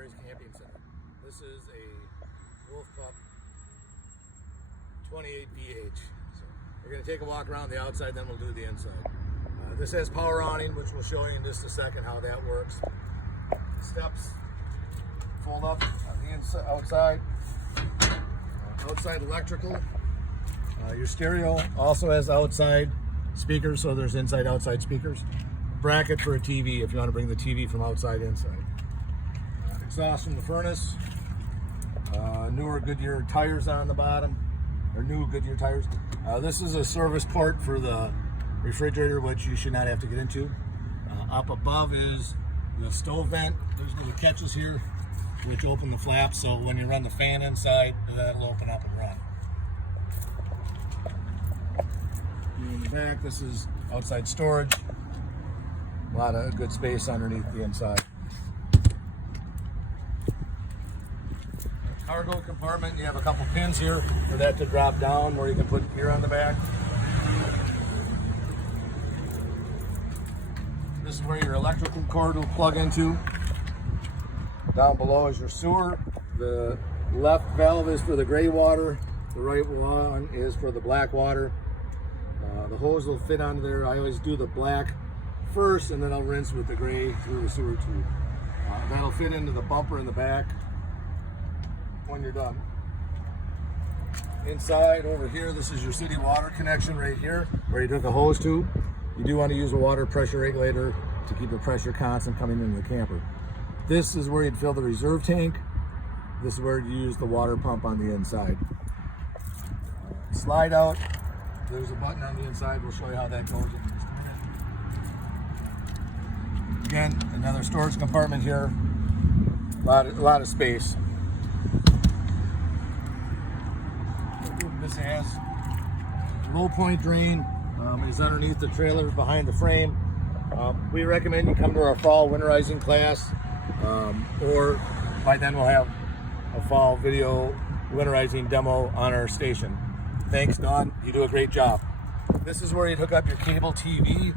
Jerry's Camping Center. This is a Wolf Pup 28 VH. So we're going to take a walk around the outside, then we'll do the inside. This has power awning, which we'll show you in just a second how that works. Steps fold up on the inside, outside. Outside electrical. Your stereo also has outside speakers, so there's inside-outside speakers. Bracket for a TV if you want to bring the TV from outside inside. Exhaust from the furnace. Newer Goodyear tires on the bottom, or new Goodyear tires. This is a service port for the refrigerator, which you should not have to get into. Up above is the stove vent. There's little catches here which open the flaps, so when you run the fan inside, that'll open up and run. In the back, this is outside storage. A lot of good space underneath the inside. Cargo compartment, you have a couple pins here for that to drop down where you can put gear on the back. This is where your electrical cord will plug into. Down below is your sewer. The left valve is for the gray water. The right one is for the black water. The hose will fit onto there. I always do the black first, and then I'll rinse with the gray through the sewer tube. That'll fit into the bumper in the back when you're done. Inside over here, this is your city water connection right here, where you took a hose to. You do want to use a water pressure regulator to keep the pressure constant coming into the camper. This is where you'd fill the reserve tank. This is where you use the water pump on the inside. Slide out. There's a button on the inside. We'll show you how that goes in just a minute. Again, another storage compartment here. A lot of space. This has low point drain. Is underneath the trailer behind the frame. We recommend you come to our fall winterizing class, or by then we'll have a fall video winterizing demo on our station. Thanks, Don. You do a great job. This is where you'd hook up your cable TV.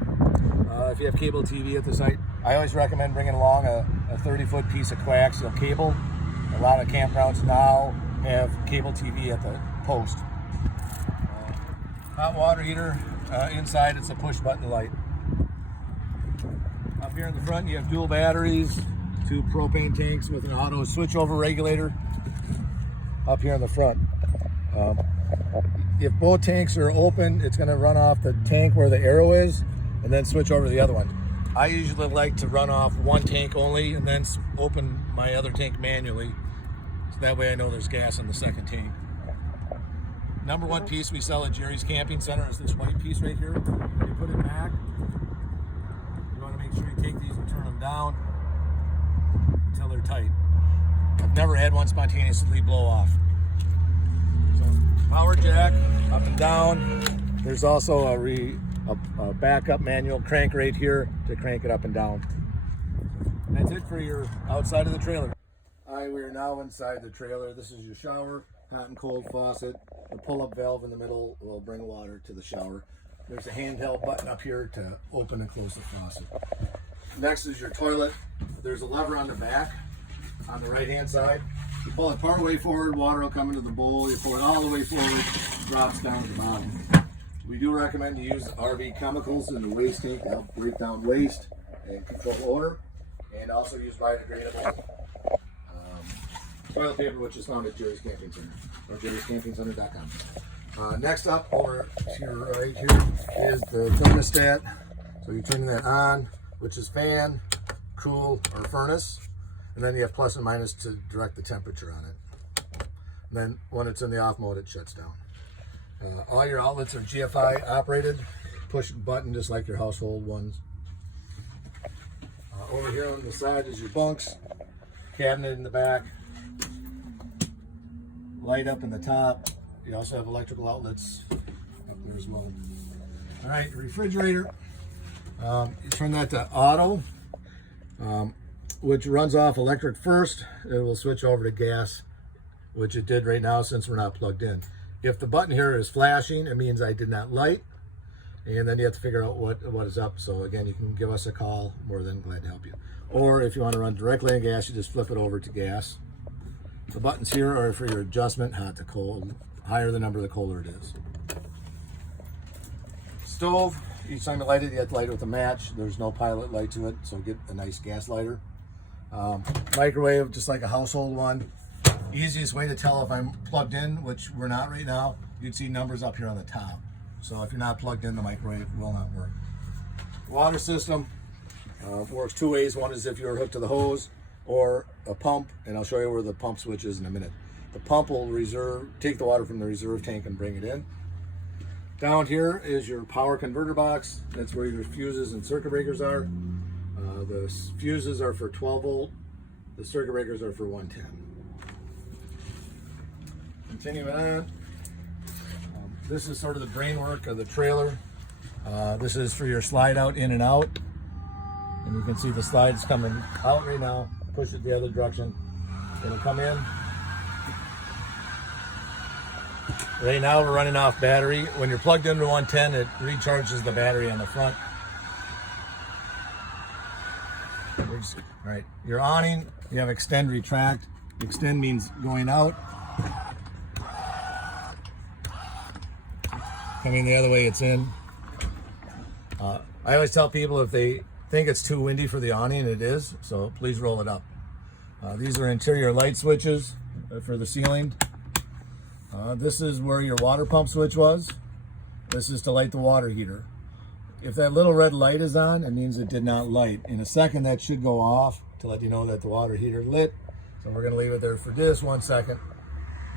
If you have cable TV at the site, I always recommend bringing along a 30-foot piece of coaxial cable. A lot of campgrounds now have cable TV at the post. Hot water heater. Inside, it's a push button light. Up here in the front, you have dual batteries, 2 propane tanks with an auto switchover regulator. Up here in the front. If both tanks are open, it's going to run off the tank where the arrow is and then switch over to the other one. I usually like to run off one tank only and then open my other tank manually. So that way I know there's gas in the second tank. Number one piece we sell at Jerry's Camping Center is this white piece right here. You put it back. You want to make sure you take these and turn them down until they're tight. I've never had one spontaneously blow off. So, power jack, up and down. There's also a backup manual crank right here to crank it up and down. That's it for your outside of the trailer. All right, we are now inside the trailer. This is your shower. Hot and cold faucet. The pull-up valve in the middle will bring water to the shower. There's a handheld button up here to open and close the faucet. Next is your toilet. There's a lever on the back on the right-hand side. You pull it part way forward, water will come into the bowl. You pull it all the way forward, it drops down to the bottom. We do recommend you use RV chemicals in the waste tank to help break down waste and control odor, and also use biodegradable toilet paper, which is found at Jerry's Camping Center, or jerryscampingcenter.com. Next up, over to your right here, is the thermostat. So you're turning that on, which is fan, cool, or furnace. And then you have plus and minus to direct the temperature on it. And then when it's in the off mode, it shuts down. All your outlets are GFI operated. Push button just like your household ones. Over here on the side is your bunks, cabinet in the back, light up in the top. You also have electrical outlets up there as well. All right, refrigerator. You turn that to auto, which runs off electric first. It will switch over to gas, which it did right now since we're not plugged in. If the button here is flashing, it means I did not light. and then you have to figure out what is up. So again, you can give us a call. More than glad to help you. Or if you want to run directly on gas, you just flip it over to gas. The buttons here are for your adjustment, hot to cold. Higher the number, the colder it is. Stove, each time you light it, you have to light it with a match. There's no pilot light to it, so get a nice gas lighter. Microwave, just like a household one. Easiest way to tell if I'm plugged in, which we're not right now, you'd see numbers up here on the top. So if you're not plugged in, the microwave will not work. Water system works two ways. One is if you're hooked to the hose or a pump, and I'll show you where the pump switch is in a minute. The pump will take the water from the reserve tank and bring it in. Down here is your power converter box. That's where your fuses and circuit breakers are. The fuses are for 12 volt. The circuit breakers are for 110. Continuing on, this is sort of the brain work of the trailer. This is for your slide out, in and out. And you can see the slides coming out right now. Push it the other direction. It'll come in. Right now we're running off battery. When you're plugged into 110, it recharges the battery on the front. All right, your awning, you have extend, retract. Extend means going out. Coming the other way, it's in. I always tell people if they think it's too windy for the awning, it is, so please roll it up. These are interior light switches for the ceiling. This is where your water pump switch was. This is to light the water heater. If that little red light is on, it means it did not light. In a second, that should go off to let you know that the water heater lit. So we're gonna leave it there for just 1 second,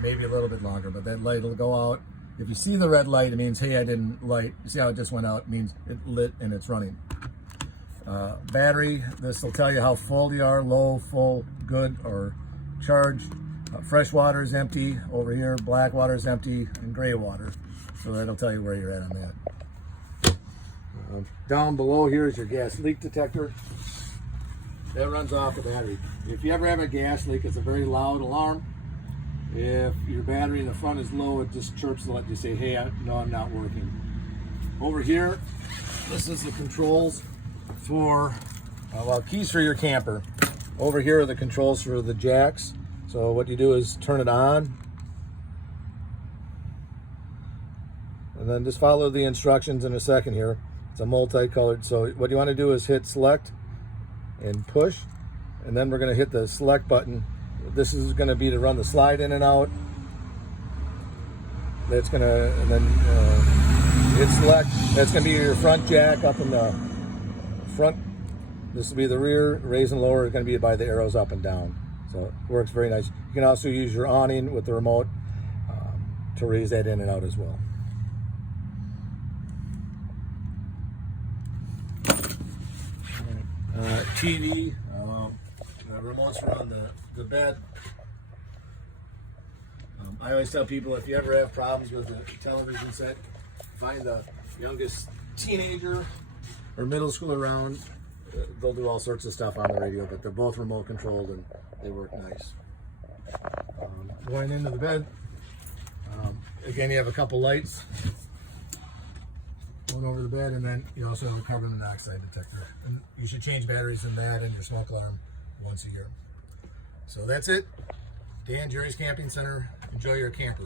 maybe a little bit longer, but that light will go out. If you see the red light, it means, hey, I didn't light. You see how it just went out? It means it lit and it's running. Battery, this will tell you how full you are, low, full, good, or charged. Fresh water is empty over here, black water is empty, and gray water. So that'll tell you where you're at on that. Down below here is your gas leak detector. That runs off the battery. If you ever have a gas leak, it's a very loud alarm. If your battery in the front is low, it just chirps to let you say, hey, no, I'm not working. Over here, this is the controls for, keys for your camper. Over here are the controls for the jacks. So what you do is turn it on. And then just follow the instructions in a second here. It's a multicolored, so what you want to do is hit select and push, and then we're going to hit the select button. This is going to be to run the slide in and out. That's going to, and then hit select. That's going to be your front jack up in the front. This will be the rear. Raise and lower is going to be by the arrows up and down. So it works very nice. You can also use your awning with the remote to raise that in and out as well. TV, the remotes are on the bed. I always tell people, if you ever have problems with a television set, find the youngest teenager or middle school around. They'll do all sorts of stuff on the radio, but they're both remote controlled and they work nice. Going into the bed, again, you have a couple lights going over the bed, and then you also have a carbon monoxide detector. And you should change batteries in that and your smoke alarm once a year. So that's it. Dan, Jerry's Camping Center. Enjoy your camper.